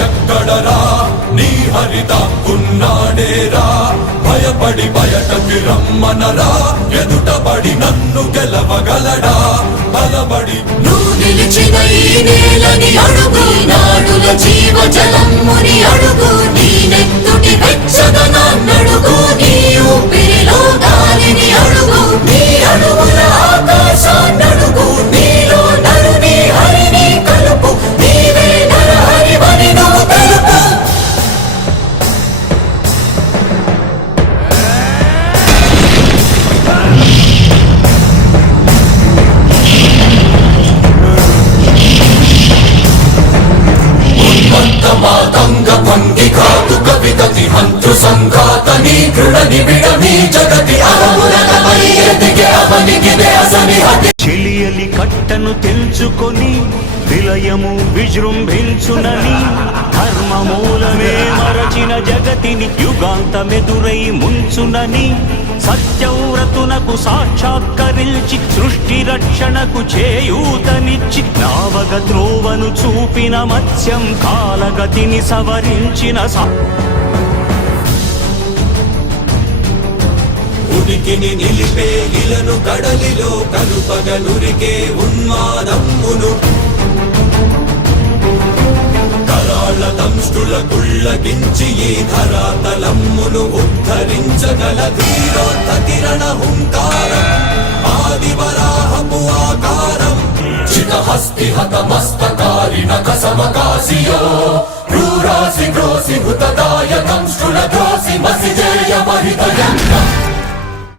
ఎక్కడరా నీ హరిత ఉన్నాడేరా భయపడి బయటకి రమ్మనరా ఎదుటబడి నన్ను గెలవగలడా బలబడి నువ్వు నిలిచిన ఈ నేలని అడుగు నాడుల జీవజలమ్ముని అడుగు నీ నెత్తుటి వెచ్చదనాన్నడుగు నీ ఊపిరిలో గాలిని అడుగు నీ అడుగుల ఆకాశాన్నడుగు నీలో నరుని హరిని కలుపు నీవే నరహరివని నువ్వు తెలుపు మాతంగ భంగి ఘాతు కవితతి హంతు సంఘాతని కృణని విడమి జగతి అరములనమై ఎదిగే అవనికిదే అసని హతి చెలియలి కట్టను తెంచుకొని విలయము విజృంభించునని ధర్మమూలమే మరచిన జగతిని యుగాంతమెదురై ముంచునని సత్యవ్రతునకు సాక్షాత్కరించి సృష్టి రక్షణకు చేయూతనిచ్చి నావగ త్రోవను చూపిన మత్స్యం కాలగతిని సవరించిన ఉనికిని నిలిపే ఇలను కడలిలో కలుపగనురికే ఉన్మాదమ్మును కరాళ దంష్టుల గుళ్ళగించి ఈ ధరాతలమ్మును ఉద్ధరించగల ధీరోత్త కిరణ హుంకారం ఆదివరాహపు ఆకారం చితహస్తి హతమస్తకారిణ కసమకాసియో క్రూరాసి గ్రోసి హుతదాయ దంష్టుల ద్రోసి మసిజేయ మహితయంగం